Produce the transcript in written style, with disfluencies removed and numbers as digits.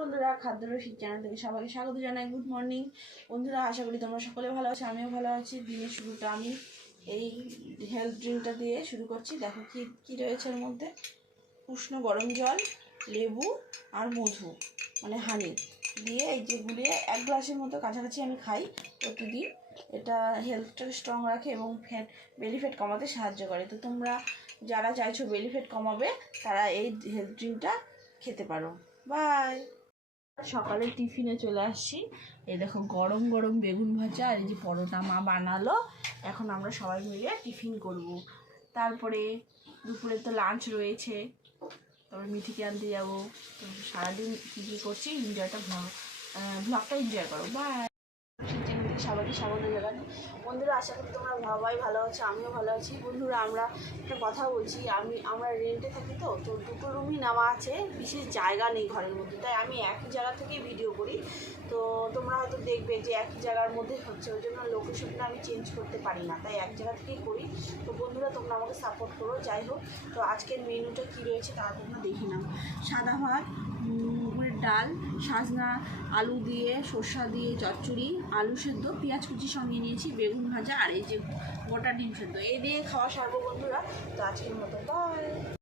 বন্ধুরা, খাদ্য রসিক চ্যানেল থেকে সবাইকে স্বাগত জানাই। গুড মর্নিং বন্ধুরা, আশা করি তোমরা সকলে ভালো আছো, আমিও ভালো আছি। দিনের শুরুটা আমি এই হেলথ ড্রিঙ্কটা দিয়ে শুরু করছি। দেখো কি কি রয়েছে এর মধ্যে। উষ্ণ গরম জল, লেবু আর মধু মানে হানি দিয়ে এই যে গুলিয়ে 1 গ্লাসের মতো কাছাকাছি আমি খাই প্রতিদিন। এটা হেলথটাকে স্ট্রং রাখে এবং বেলি ফ্যাট কমাতে সাহায্য করে। তো তোমরা যারা চাইছো বেলি ফ্যাট কমাবে তারা এই হেলথ ড্রিঙ্কটা খেতে পারো। বাই। সকালে টিফিনে চলে আসছি। এই দেখো গরম গরম বেগুন ভাজা আর এই যে পরোটা মা বানালো। এখন আমরা সবাই মিলে টিফিন করব। তারপরে দুপুরে তো লাঞ্চ রয়েছে, তারপরে মিঠিকে আনতে যাবো। তো সারাদিন কী কী করছি ব্লগটা এনজয় করো। বাই। সবাইকে স্বাগত জানাই। বন্ধুরা, আশা করি তোমরা সবাই ভালো আছো, আমিও ভালো আছি। বন্ধুরা, আমরা একটা কথা বলছি, আমরা রেন্টে থাকি, তো দুটো রুমই নেওয়া আছে, বিশেষ জায়গা নেই ঘরের মধ্যে, তাই আমি একই জায়গা থেকেই ভিডিও করি। তো তোমরা হয়তো দেখবে যে একই জায়গার মধ্যে হচ্ছে, ওই জন্য লোকেশনটা আমি চেঞ্জ করতে পারি না, তাই এক জায়গা থেকেই করি। তো বন্ধুরা, তোমরা আমাকে সাপোর্ট করো। যাই হোক, তো আজকের মেনুটা কী রয়েছে তারা তোমরা দেখে নাও। সাদা ভাত, মুগের ডাল, সাজনা আলু দিয়ে, সর্ষা দিয়ে চচ্চড়ি, আলু সেদ্ধ, পেঁয়াজ কুচি সঙ্গে নিয়েছি, বেগুন ভাজা আর এই যে গোটা ডিম সেদ্ধ, এই দিয়ে খাওয়া সারবো বন্ধুরা। তো আজকের মতো বাই।